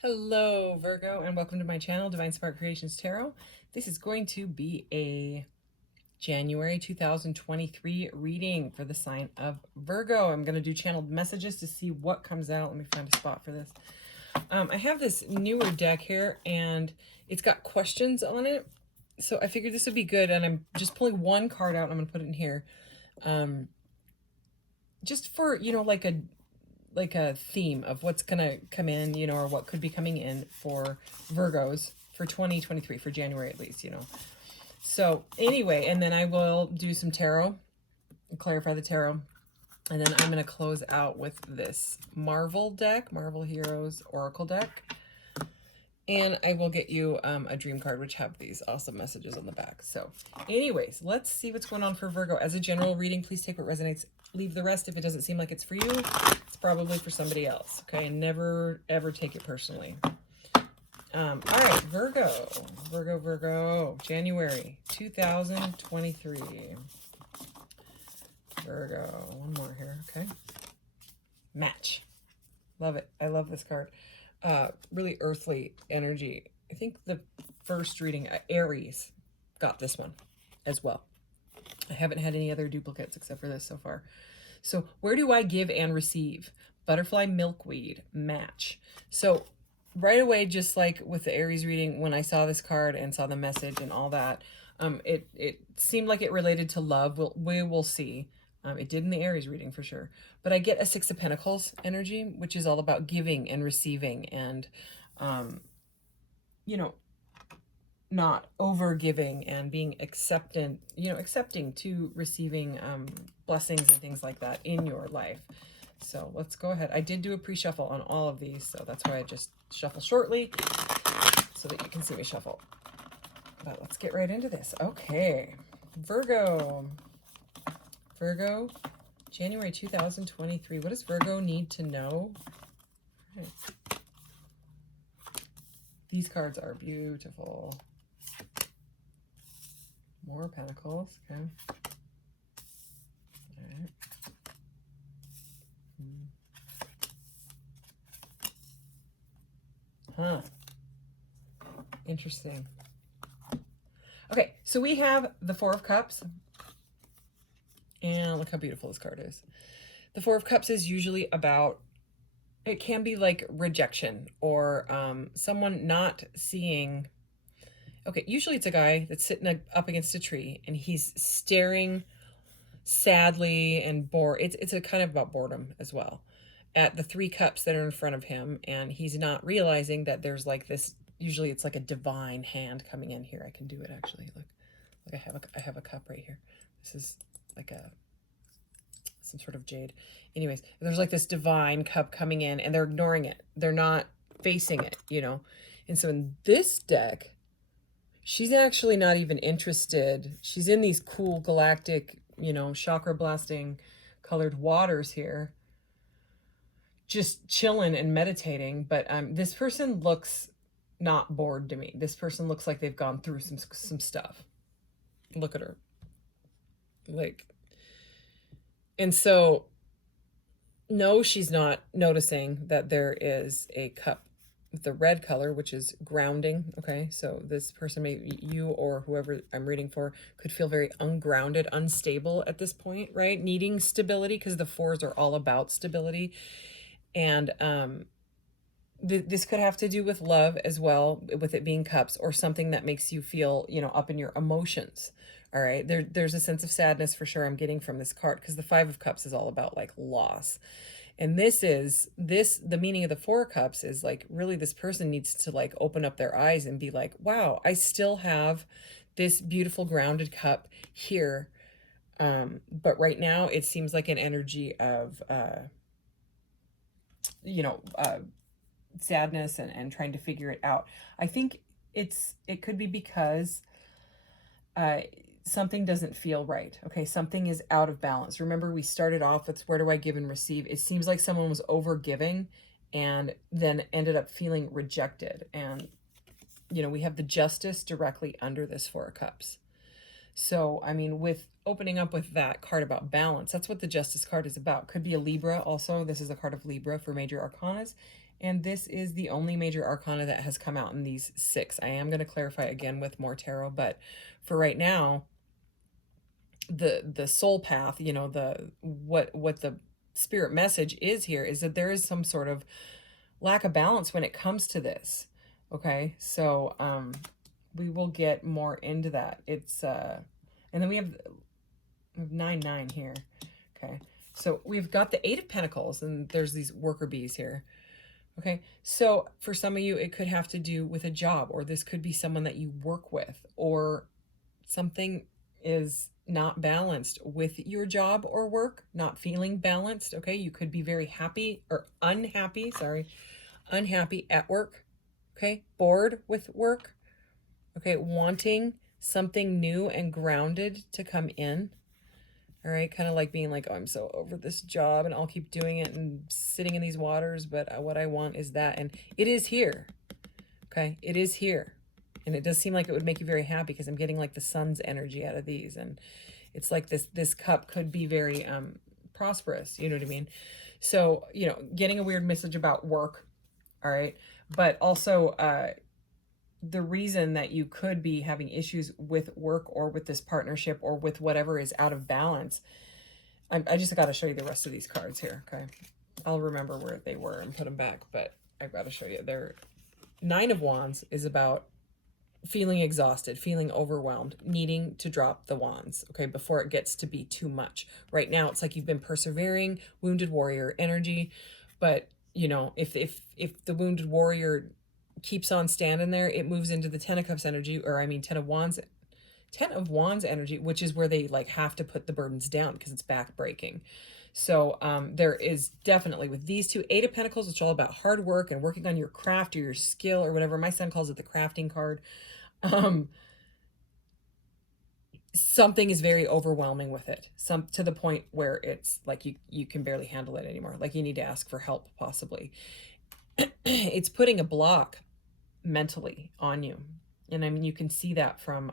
Hello, Virgo, and welcome to my channel, Divine Spark Creations Tarot. This is going to be a January 2023 reading for the sign of Virgo. I'm going to do channeled messages to see what comes out. Let me find a spot for this. I have this newer deck here, and it's got questions on it. So I figured this would be good, and I'm just pulling one card out, and I'm going to put it in here. Just for, like a theme of what's gonna come in, or what could be coming in for Virgos for 2023, for January at least, So anyway, and then I will do some tarot, clarify the tarot, and then I'm gonna close out with this Marvel deck, Marvel Heroes Oracle deck. And I will get you a dream card, which have these awesome messages on the back. So anyways, let's see what's going on for Virgo. As a general reading, please take what resonates. Leave the rest if it doesn't seem like it's for you. It's probably for somebody else, okay? And never, ever take it personally. All right, Virgo, January 2023. Virgo, one more here, okay? Match. Love it. I love this card. Really earthly energy. I think the first reading, Aries, got this one as well. I haven't had any other duplicates except for this so far. So where do I give and receive? Butterfly, milkweed, match. So right away, just like with the Aries reading, when I saw this card and saw the message and all that, it seemed like it related to love. We will see. It did in the Aries reading for sure. But I get a Six of Pentacles energy, which is all about giving and receiving and, not over giving and being accepting to receiving blessings and things like that in your life. So let's go ahead. I did do a pre-shuffle on all of these, so that's why I just shuffle shortly so that you can see me shuffle. But let's get right into this. Okay, Virgo, January 2023. What does Virgo need to know? Okay. These cards are beautiful. More Pentacles, okay. All right. Huh. Interesting. Okay, so we have the Four of Cups. And look how beautiful this card is. The Four of Cups is usually about, it can be like rejection or someone not seeing. Okay, usually it's a guy that's sitting up against a tree and he's staring sadly and bored. It's a kind of about boredom as well at the three cups that are in front of him, and he's not realizing that there's like this, usually it's like a divine hand coming in here. I can do it actually. Look, I have a cup right here. This is like some sort of jade. Anyways, there's like this divine cup coming in and they're ignoring it. They're not facing it, And so in this deck, she's actually not even interested. She's in these cool galactic, chakra blasting colored waters here, just chilling and meditating. But this person looks not bored to me. This person looks like they've gone through some stuff. Look at her. And so, no, she's not noticing that there is a cup with the red color, which is grounding. Okay, so this person, maybe you or whoever I'm reading for, could feel very ungrounded, unstable at this point, right? Needing stability, because the fours are all about stability. And this could have to do with love as well, with it being cups, or something that makes you feel, up in your emotions. All right, there's a sense of sadness for sure I'm getting from this card, because the Five of Cups is all about like loss. And the meaning of the Four of Cups is like, really this person needs to like open up their eyes and be like, wow, I still have this beautiful grounded cup here. But right now it seems like an energy of, sadness and trying to figure it out. I think it could be because something doesn't feel right. Okay, something is out of balance. Remember, we started off with where do I give and receive? It seems like someone was over giving and then ended up feeling rejected. And, we have the Justice directly under this Four of Cups. So, I mean, with opening up with that card about balance. That's what the Justice card is about. Could be a Libra also. This is a card of Libra for major arcanas. And this is the only major arcana that has come out in these 6. I am going to clarify again with more tarot, but for right now, the soul path, you know, the what the spirit message is here is that there is some sort of lack of balance when it comes to this. Okay, so we will get more into that. It's and then we have 9-9 here. Okay, so we've got the 8 of Pentacles, and there's these worker bees here. Okay, so for some of you, it could have to do with a job, or this could be someone that you work with, or something is not balanced with your job or work, not feeling balanced. Okay, you could be very happy or unhappy, unhappy at work. Okay, bored with work. Okay, wanting something new and grounded to come in. All right, kind of like being like, oh, I'm so over this job and I'll keep doing it and sitting in these waters, but what I want is that. And it is here. Okay, it is here. And it does seem like it would make you very happy because I'm getting like the sun's energy out of these. And it's like this cup could be very prosperous. You know what I mean? So, you know, getting a weird message about work. All right. But also the reason that you could be having issues with work or with this partnership or with whatever is out of balance. I just got to show you the rest of these cards here. Okay. I'll remember where they were and put them back, but I've got to show you. They're 9 of Wands is about feeling exhausted, feeling overwhelmed, needing to drop the wands, okay, before it gets to be too much. Right now, it's like you've been persevering, wounded warrior energy, but, you know, if the wounded warrior keeps on standing there, it moves into the 10 of Cups energy, or I mean 10 of Wands energy, which is where they like have to put the burdens down because it's back breaking. So there is definitely with these two, 8 of Pentacles, it's all about hard work and working on your craft or your skill or whatever. My son calls it the crafting card. Something is very overwhelming with it, to the point where it's like you can barely handle it anymore. Like you need to ask for help, possibly. It's putting a block mentally on you. And I mean, you can see that from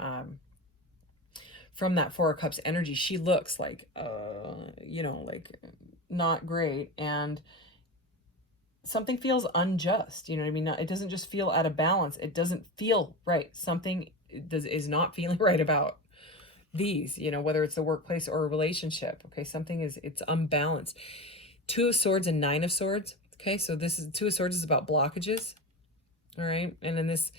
that 4 of Cups energy. She looks like, you know, like not great. And something feels unjust. You know what I mean? It doesn't just feel out of balance. It doesn't feel right. Something is not feeling right about these, you know, whether it's a workplace or a relationship. Okay. It's unbalanced. 2 of Swords and 9 of Swords. Okay. So this is 2 of Swords is about blockages. All right. And in this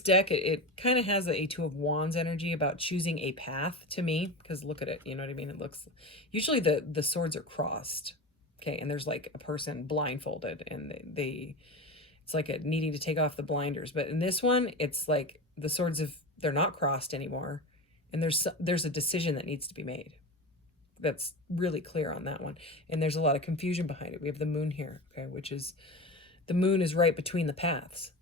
deck, it kind of has a 2 of Wands energy about choosing a path to me, because look at it. You know what I mean? It looks, usually the swords are crossed. Okay. And there's like a person blindfolded and it's like needing to take off the blinders. But in this one, it's like the swords they're not crossed anymore. And there's a decision that needs to be made. That's really clear on that one. And there's a lot of confusion behind it. We have the moon here. Okay. Which is, the moon is right between the paths.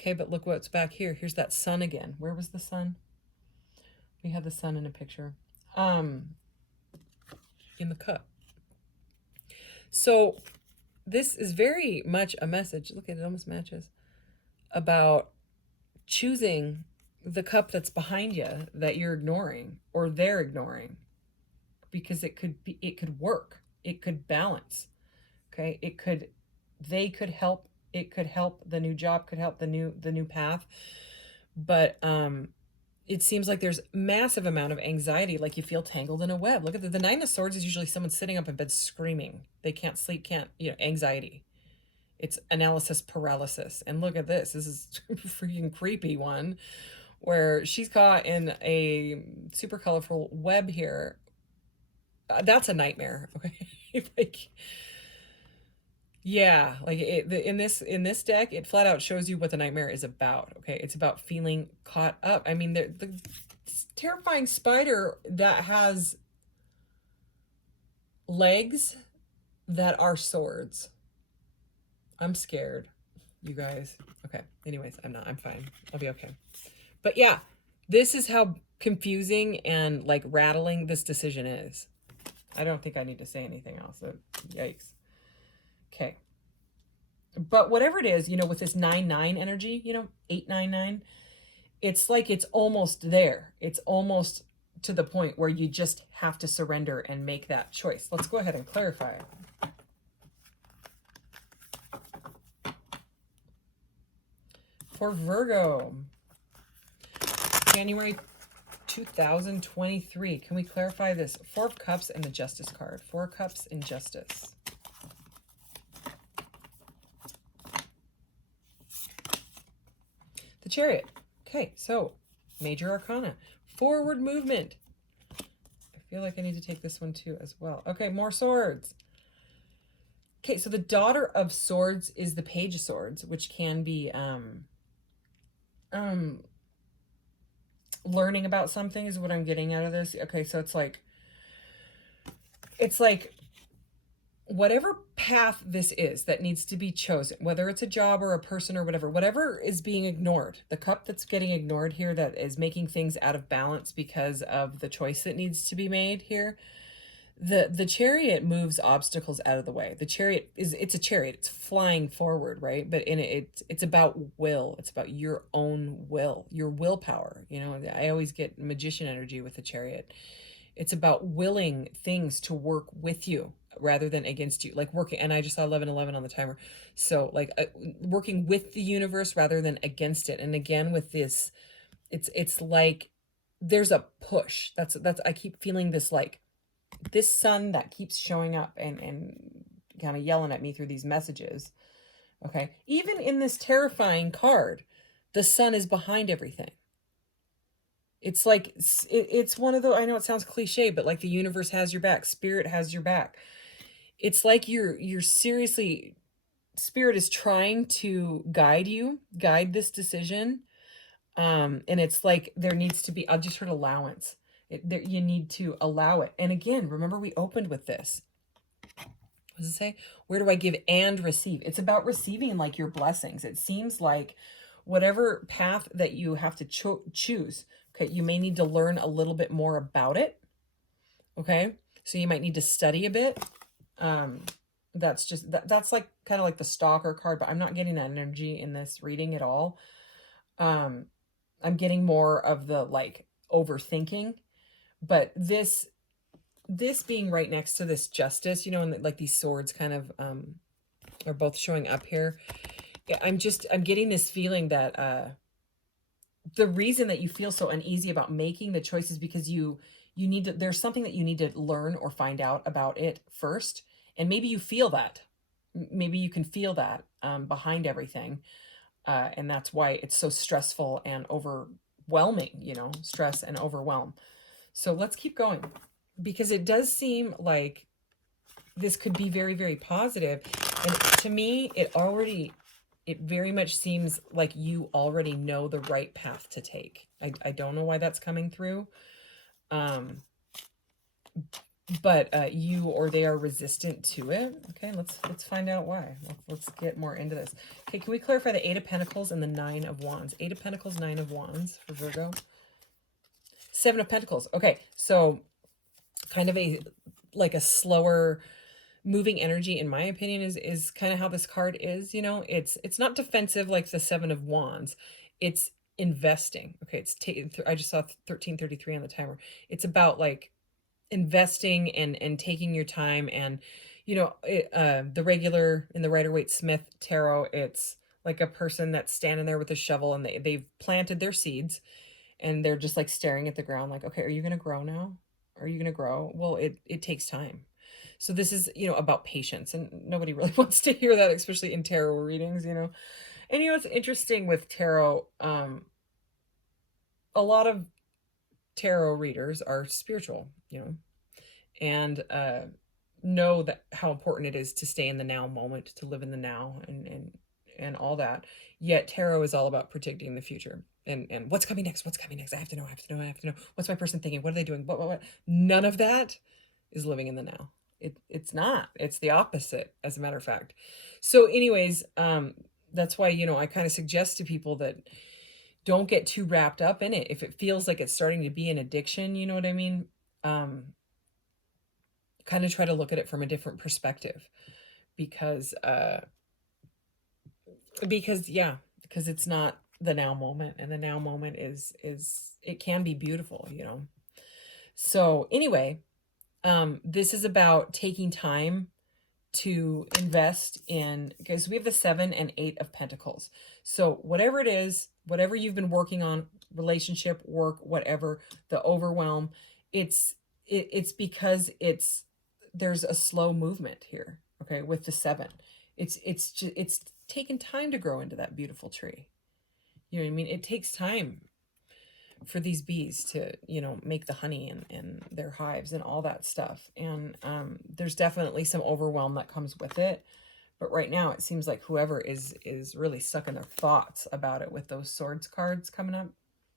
Okay, but look what's back here. Here's that sun again. Where was the sun? We had the sun in a picture. In the cup. So this is very much a message. Look at it, almost matches. About choosing the cup that's behind you that you're ignoring or they're ignoring. Because it could work. It could balance. Okay, they could help. It could help, the new job could help the new path. But it seems like there's massive amount of anxiety, like you feel tangled in a web. Look at the 9 of Swords is usually someone sitting up in bed screaming. They can't sleep, anxiety. It's analysis paralysis. And look at this. This is a freaking creepy one where she's caught in a super colorful web here. That's a nightmare. Okay. Like, yeah, like in this deck, it flat out shows you what the nightmare is about. Okay, it's about feeling caught up. I mean, the terrifying spider that has legs that are swords. I'm scared, you guys. Okay, anyways, I'm not. I'm fine. I'll be okay. But yeah, this is how confusing and like rattling this decision is. I don't think I need to say anything else. Yikes. Okay. But whatever it is, you know, with this 9-9 energy, you know, 8-9-9, it's like it's almost there. It's almost to the point where you just have to surrender and make that choice. Let's go ahead and clarify it. For Virgo, January 2023. Can we clarify this? Four of Cups and the Justice card. Four of Cups and Justice. The Chariot. Okay, so Major Arcana. Forward movement. I feel like I need to take this one too as well. Okay, more swords. Okay, so the Daughter of Swords is the Page of Swords, which can be learning about something is what I'm getting out of this. Okay, so it's like whatever path this is that needs to be chosen, whether it's a job or a person or whatever is being ignored, the cup that's getting ignored here that is making things out of balance because of the choice that needs to be made here. The Chariot moves obstacles out of the way. The Chariot it's a chariot. It's flying forward, right? But it's about will. It's about your own will, your willpower. You know, I always get magician energy with the Chariot. It's about willing things to work with you rather than against you. Like working, and I just saw 1111 on the timer. So like working with the universe rather than against it. And again, with this, it's like there's a push. That's I keep feeling this like this sun that keeps showing up and kind of yelling at me through these messages. Okay. Even in this terrifying card, the sun is behind everything. It's like, it's one of the, I know it sounds cliche, but like the universe has your back. Spirit has your back. It's like you're seriously, Spirit is trying to guide this decision. And it's like, there needs to be, I just heard allowance. You need to allow it. And again, remember we opened with this. What does it say? Where do I give and receive? It's about receiving like your blessings. It seems like whatever path that you have to choose, okay, you may need to learn a little bit more about it. Okay, so you might need to study a bit. That's just, that's like kind of like the stalker card, but I'm not getting that energy in this reading at all. I'm getting more of the like overthinking. But this being right next to this Justice, you know, and like these swords kind of are both showing up here. I'm getting this feeling that the reason that you feel so uneasy about making the choices because you need to, there's something that you need to learn or find out about it first. And maybe you feel that. Maybe you can feel that behind everything. And that's why it's so stressful and overwhelming, you know, stress and overwhelm. So let's keep going because it does seem like this could be very, very positive. And to me, it very much seems like you already know the right path to take. I don't know why that's coming through. But you or they are resistant to it. Okay, let's find out why. Let's get more into this. Okay, can we clarify the Eight of Pentacles and the Nine of Wands? Eight of Pentacles, Nine of Wands for Virgo. Seven of Pentacles. Okay, so kind of a slower moving energy, in my opinion, is kind of how this card is. You know, it's not defensive like the Seven of Wands. It's investing. Okay, I just saw 1333 on the timer. It's about like investing and taking your time. And you know, the regular in the Rider-Waite-Smith tarot, it's like a person that's standing there with a shovel and they've planted their seeds. And they're just like staring at the ground like, okay, are you going to grow now? Are you going to grow? Well, it takes time. So this is, you know, about patience. And nobody really wants to hear that, especially in tarot readings, you know. And, you know, it's interesting with tarot. A lot of tarot readers are spiritual, you know, and know that how important it is to stay in the now moment, to live in the now and all that. Yet tarot is all about predicting the future. And what's coming next? What's coming next? I have to know. What's my person thinking? What are they doing? What? None of that is living in the now. It's not. It's the opposite, as a matter of fact. So anyways, that's why, you know, I kind of suggest to people that don't get too wrapped up in it. If it feels like it's starting to be an addiction, you know what I mean? Kind of try to look at it from a different perspective because it's not the now moment, and the now moment is it can be beautiful, you know. So anyway, this is about taking time to invest in, because we have the 7 and 8 of Pentacles. So whatever it is, whatever you've been working on, relationship, work, whatever, the overwhelm, it's because there's a slow movement here. Okay, with the 7, it's taken time to grow into that beautiful tree. You know what I mean? It takes time for these bees to, make the honey and their hives and all that stuff. And there's definitely some overwhelm that comes with it. But right now it seems like whoever is really stuck in their thoughts about it with those swords cards coming up.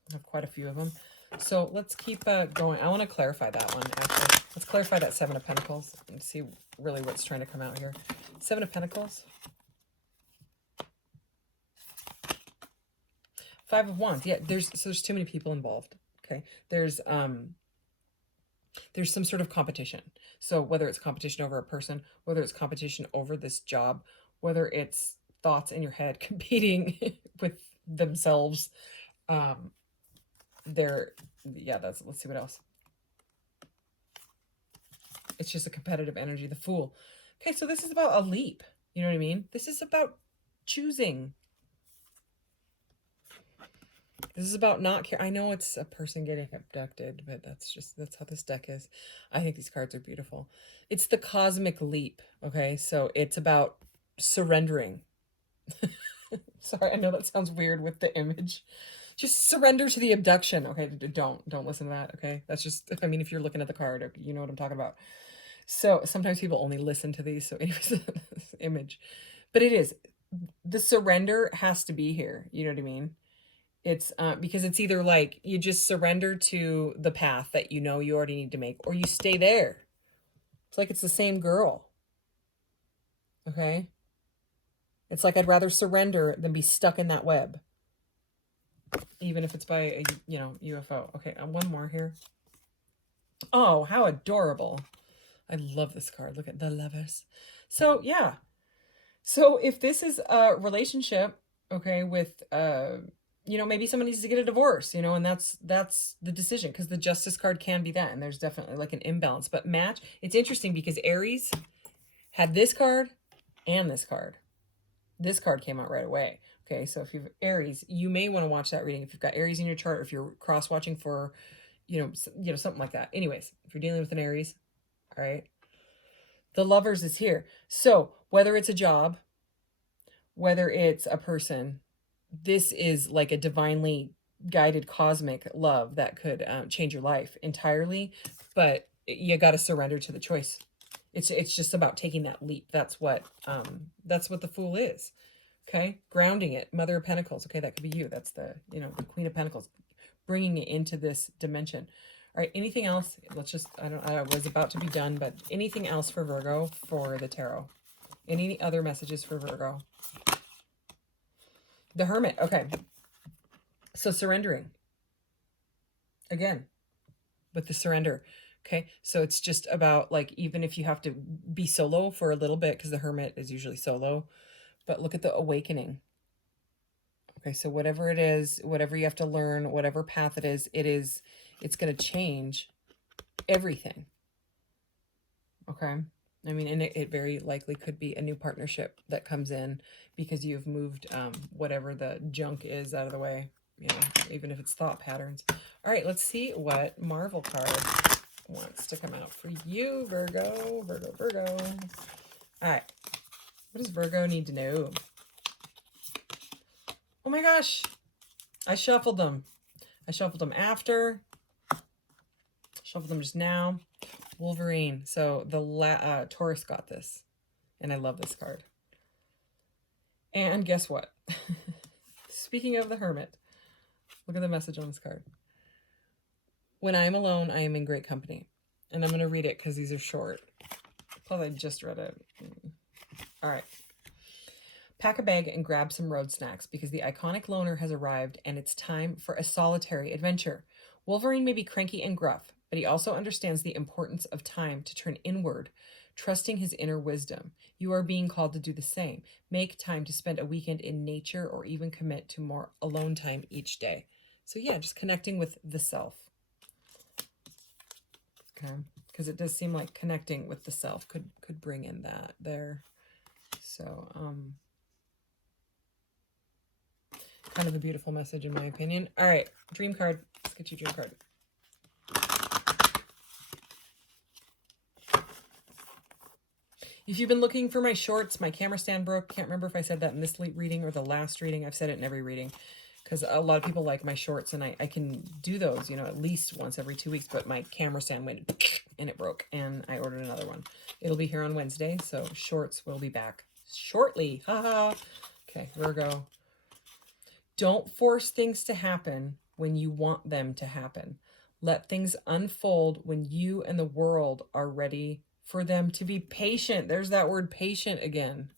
I have quite a few of them. So let's keep going. I want to clarify that one, actually. Let's clarify that 7 of Pentacles and see really what's trying to come out here. 7 of Pentacles. 5 of Wands. Yeah, there's too many people involved. Okay. There's some sort of competition. So whether it's competition over a person, whether it's competition over this job, whether it's thoughts in your head competing with themselves, let's see what else. It's just a competitive energy, the Fool. Okay, so this is about a leap. You know what I mean? This is about choosing. This is about not care. I know it's a person getting abducted, but that's how this deck is. I think these cards are beautiful. It's the cosmic leap. Okay, so it's about surrendering. Sorry, I know that sounds weird with the image. Just surrender to the abduction. Okay, don't listen to that. Okay, that's just, I mean, if you're looking at the card, you know what I'm talking about. So sometimes people only listen to these. So anyways, this image, but it is, the surrender has to be here. You know what I mean? It's because it's either like you just surrender to the path that you already need to make, or you stay there. It's like it's the same girl. Okay? It's like I'd rather surrender than be stuck in that web. Even if it's by a, UFO. Okay, one more here. Oh, how adorable. I love this card. Look at the Lovers. So, yeah. So if this is a relationship, okay, with maybe someone needs to get a divorce, and that's the decision, because the Justice card can be that, and there's definitely like an imbalance. But match, it's interesting because Aries had this card and this card. This card came out right away. Okay, so if you've Aries, you may want to watch that reading if you've got Aries in your chart, or if you're cross-watching for, something like that. Anyways, if you're dealing with an Aries, all right, the Lovers is here. So whether it's a job, whether it's a person, this is like a divinely guided cosmic love that could change your life entirely. But you got to surrender to the choice. It's just about taking that leap. That's what the Fool is. Okay, grounding it. Mother of Pentacles. Okay, that could be you. That's the the Queen of Pentacles, bringing it into this dimension. All right, anything else? Let's just, I was about to be done, but anything else for Virgo for the tarot? Any other messages for Virgo? The Hermit. Okay, so surrendering again with the surrender. Okay, so it's just about, like, even if you have to be solo for a little bit, because the Hermit is usually solo, but look at the awakening. Okay, so whatever it is, whatever you have to learn, whatever path it is, it's going to change everything. Okay, I mean, and it very likely could be a new partnership that comes in because you've moved whatever the junk is out of the way, even if it's thought patterns. All right, let's see what Marvel card wants to come out for you, Virgo. Virgo. All right, what does Virgo need to know? Oh my gosh, I shuffled them. I shuffled them after. Shuffled them just now. Wolverine. So the Taurus got this. And I love this card. And guess what? Speaking of the Hermit, look at the message on this card. When I am alone, I am in great company. And I'm going to read it because these are short. Plus, I just read it. All right. Pack a bag and grab some road snacks because the iconic loner has arrived and it's time for a solitary adventure. Wolverine may be cranky and gruff, but he also understands the importance of time to turn inward, trusting his inner wisdom. You are being called to do the same. Make time to spend a weekend in nature or even commit to more alone time each day. So yeah, just connecting with the self. Okay. Because it does seem like connecting with the self could bring in that there. So, kind of a beautiful message in my opinion. All right, dream card. Let's get you a dream card. If you've been looking for my shorts, my camera stand broke. Can't remember if I said that in this reading or the last reading. I've said it in every reading because a lot of people like my shorts, and I can do those, at least once every 2 weeks. But my camera stand went and it broke, and I ordered another one. It'll be here on Wednesday, so shorts will be back shortly. Haha. Okay, Virgo. Don't force things to happen when you want them to happen. Let things unfold when you and the world are ready for them to be patient. There's that word patient again.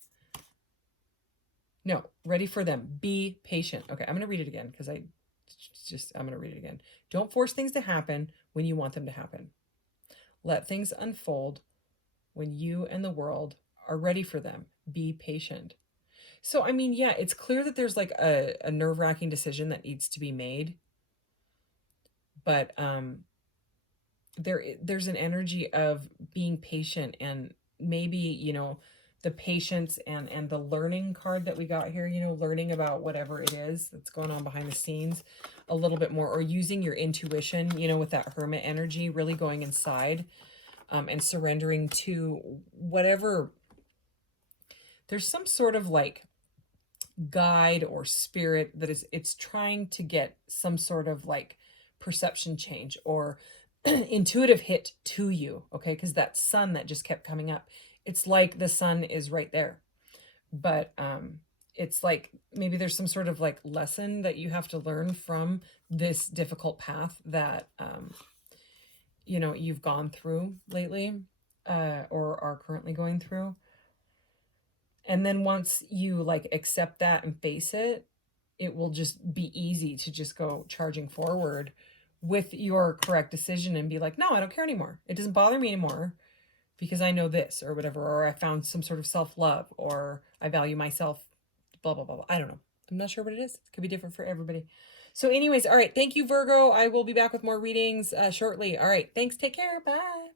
No, ready for them. Be patient. Okay, I'm going to read it again because I'm going to read it again. Don't force things to happen when you want them to happen. Let things unfold when you and the world are ready for them. Be patient. So, I mean, yeah, it's clear that there's like a nerve-wracking decision that needs to be made. But there's an energy of being patient, and maybe, the patience and the learning card that we got here, learning about whatever it is that's going on behind the scenes a little bit more, or using your intuition, with that hermit energy, really going inside and surrendering to whatever. There's some sort of like guide or spirit that it's trying to get some sort of like perception change or intuitive hit to you, okay? Because that sun that just kept coming up, it's like the sun is right there, but it's like maybe there's some sort of like lesson that you have to learn from this difficult path that you've gone through lately, or are currently going through. And then once you like accept that and face it, it will just be easy to just go charging forward with your correct decision and be like, no, I don't care anymore. It doesn't bother me anymore because I know this or whatever, or I found some sort of self-love, or I value myself, blah, blah, blah, blah. I don't know. I'm not sure what it is. It could be different for everybody. So anyways, all right. Thank you, Virgo. I will be back with more readings shortly. All right. Thanks. Take care. Bye.